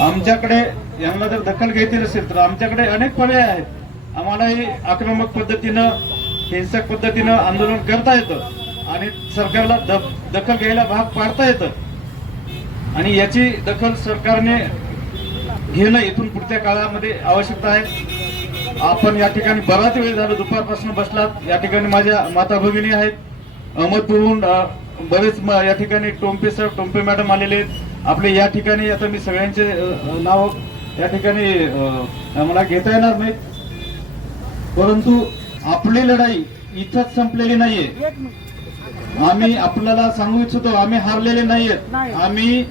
आमच्याकडे यांना जर दखल घ्यायची नसेल तर आमच्याकडे अनेक पर्याय आहेत. आम्हालाही आक्रमक पद्धतीनं हिंसक पद्धतीनं आंदोलन करता येतं आणि सरकारला दखल घ्यायला भाग पाडता येतं. आणि याची दखल सरकारने घेणं इथून पुढच्या काळामध्ये आवश्यकता आहे. आपण या ठिकाणी बराच वेळ झाला दुपारपासून बसलात. या ठिकाणी माझ्या माता भगिनी आहेत. अहमदपूरहून बरेच म- या ठिकाणी टोंपे सर टोंपे मॅडम आलेले आहेत. आपले या ठिकाणी आता मी सगळ्यांचे नाव या ठिकाणी मला घेता येणार नाहीत परंतु आपली लढाई इथंच संपलेली नाहीये. आम्ही आपल्याला सांगू इच्छितो आम्ही हारलेले नाहीयेत आम्ही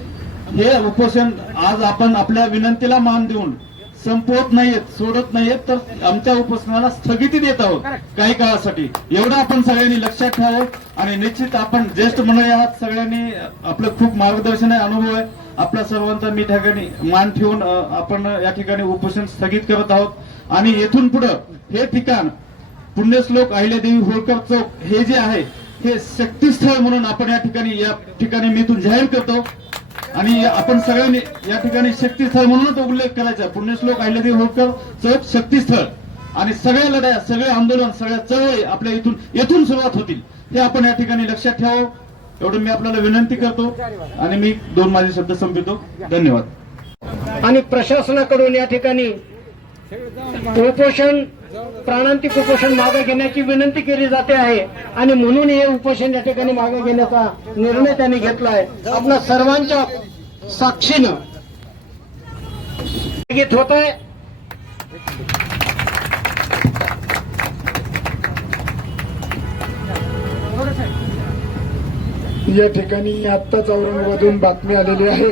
हे उपोषण आज आपण आपल्या विनंतीला मान देऊन संपवत नाहीयेत सोडत नाहीयेत तर आमच्या उपोषणाला स्थगिती देत आहोत काही काळासाठी. एवढं आपण सगळ्यांनी लक्षात ठेवावं आणि निश्चित आपण ज्येष्ठ मंडळी आहात सगळ्यांनी आपलं खूप मार्गदर्शन आहे अनुभव आहे. आपल्या सर्वांचा मी ठिकाणी मान ठेवून आपण या ठिकाणी उपोषण स्थगित करत आहोत. आणि येथून पुढं हे ठिकाण पुण्यश्लोक अहिल्यादेवी होळकर चौक हे जे आहे हे शक्तीस्थळ म्हणून आपण या ठिकाणी या ठिकाणी मी इथून जाहीर करतो. आणि आपण सगळ्यांनी या ठिकाणी शक्तीस्थळ म्हणूनच उल्लेख करायचा. पुण्यश्लोक अहिल्यादेवी होळकर चौक शक्तीस्थळ. आणि सगळ्या लढाया सगळे आंदोलन सगळ्या चळवळी आपल्या इथून येथून सुरुवात होतील. हे आपण या ठिकाणी लक्षात ठेवावं. एवढं मी आपल्याला विनंती करतो. आणि मी दोन माझे शब्द संपितो धन्यवाद. आणि प्रशासनाकडून या ठिकाणी उपोषण प्राणांतिक उपोषण मागे घेण्याची विनंती केली जाते आहे. आणि म्हणून हे उपोषण या ठिकाणी मागे घेण्याचा निर्णय त्यांनी घेतला आहे. आपल्या सर्वांच्या साक्षीनं घेत होत आहे. या ठिकाणी आत्ताच औरंगाबादून बातमी आलेली आहे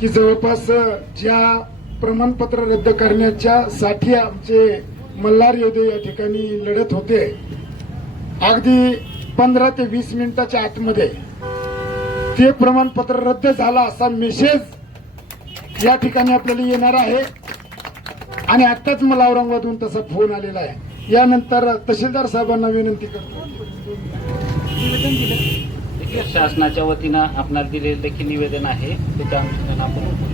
की जवळपास ज्या प्रमाणपत्र रद्द करण्याच्या साठी आमचे मल्हार योद्धे या ठिकाणी लढत होते. अगदी पंधरा ते वीस मिनिटाच्या आतमध्ये ते प्रमाणपत्र रद्द झाला असा मेसेज या ठिकाणी आपल्याला येणार आहे. आणि आत्ताच मला औरंगाबादहून तसा फोन आलेला आहे. यानंतर तहसीलदार साहेबांना विनंती करतो. शासनाच्या वतीनं आपणाला दिलेलं देखील निवेदन आहे. त्याच्या अनुषंगानं आपण.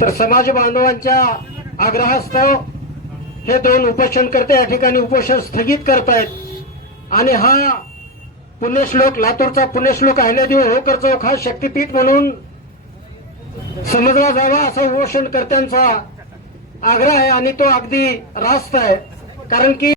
तर समाज बांधवांच्या आग्रहास्तव हे दोन उपोषणकर्ते या ठिकाणी उपोषण स्थगित करतायत. आणि हा पुण्यश्लोक लातूरचा पुण्यश्लोक अहिल्यादेवी होकर चौक हा शक्तीपीठ म्हणून समजला जावा असा उपोषणकर्त्यांचा आग्रह आहे आणि तो अगदी रास्त आहे. कारण की